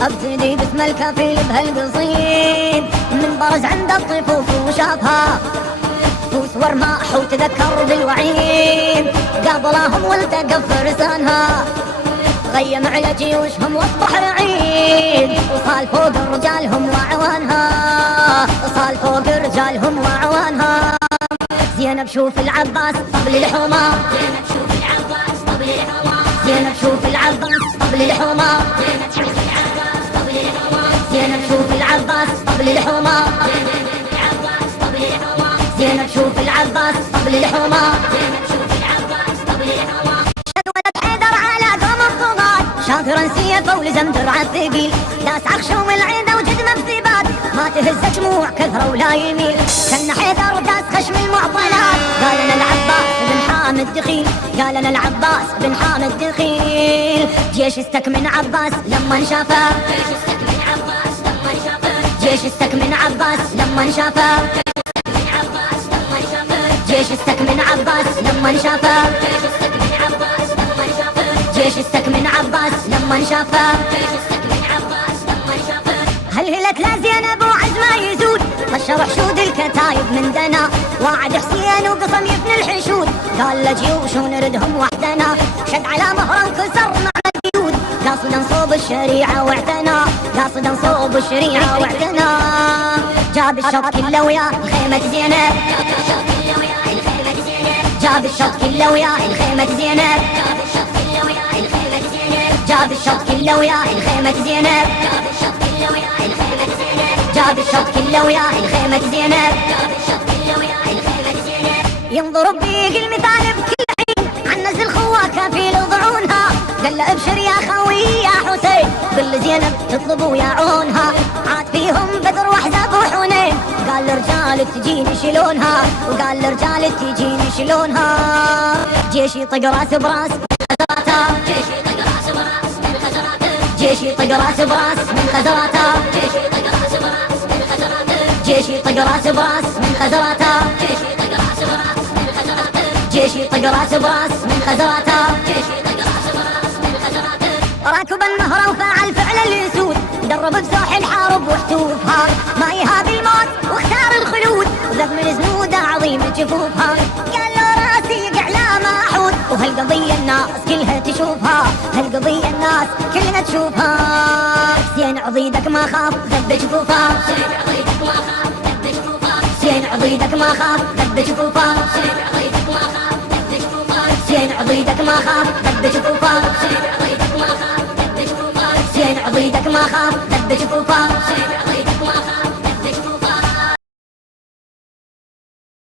ابتدي باسم الكفيل بهالقصيد، من برز عند الطفوف وشافها فوس ورماح وتذكر بالوعيد، قابلهم والتقى فرسانها غيم على جيوشهم واصبح رعيد، وصال فوق رجالهم وعوانها، وصال فوق رجالهم وعوانها. زينب شوف العباس طبل الحمى، زينب شوف العباس طبل الحمى، زينب شوف العباس طبل الحمى، زينب شوف العباس طبل الحمى، زينب شوف العباس طبل الحمى، زينب شوف العباس طبل الحمى، زينب شوف العباس طبل الحمى. شد ولد حيدر على قوم الطغاة، شاطرا سيفه ولزم درع الثقيل، داس عخشوم العيده وجدمه بثبات، ما تهز جموع كثره ولا يميل، كان حيدر داس خشم المعضلات، قال انا العباس بن حامد دخيل، قال انا العباس بن حامد دخيل. جيش استكمن عباس لما انشافه، جيش استكمن عباس لما انشافه، جيش استكمن عباس لما انشافه، جيش استكمن عباس لما انشافه، جيش استكمن عباس لما انشافه، جيش استكمن عباس لما انشافه، جيش استكمن عباس لما انشافه. هلهلت لا زينب وعزمه يزود، طشر حشود الكتايب من دنا، وعد حسين وقصم يفني الحشود، قال لجيوش ونردهم وحدنا، شد على مهره وكسر مع القيود، قاصدا صوب الشريعه واعتنى، قاصدا صوب الشريعه واعتنى. جاب الشط كله ويا الخيمه زينب، جاب الشط كله ويا الخيمة زينب، جاب الشط كله ويا الخيمة زينب، جاب الشط كله ويا الخيمة زينب. ينضرب بيق المثال بكل حين، عن نزل خواه كفيل ضعونها، قال له ابشر يا خوي يا حسين، قل لزينب تطلبوا يعونها، عاد فيهم بدر واحزاب وحنين، قال لرجال تجيني شلونها، وقال لرجال تجيني شلونها. جيشي طق راس براس من خزراته، جيشي طق راس براس من خزراته، جيشي طق راس براس من خزراته، جيشي طق راس براس من خزراته، جيشي طق راس براس من خزراته، جيشي طق راس براس من خزراته، جيشي طق راس براس من خزراته، جيشي طق راس براس من خزراته. راكب النهر وفعل فعل اليسود، درب بساح الحرب وحتوفها، ما يهاب الموت واختار الخلود، وذب من زنوده عظيم جفوفها، قال له راسي يقع لا محود، وهالقضيه الناس كلها تشوفها، هالقضيه الناس كلها تشوفها. حسين عضيدك ما خاف ذب جفوفها، حسين عضيدك ما خاف ذب جفوفها، حسين عضيدك ما خاف ذب جفوفها، حسين عضيدك ما خاف ذب جفوفها، حسين عضيدك ما خاف ذب جفوفها، حسين عضيدك ما خاف ذب جفوفها، حسين عضيدك ما خاف ذب جفوفها.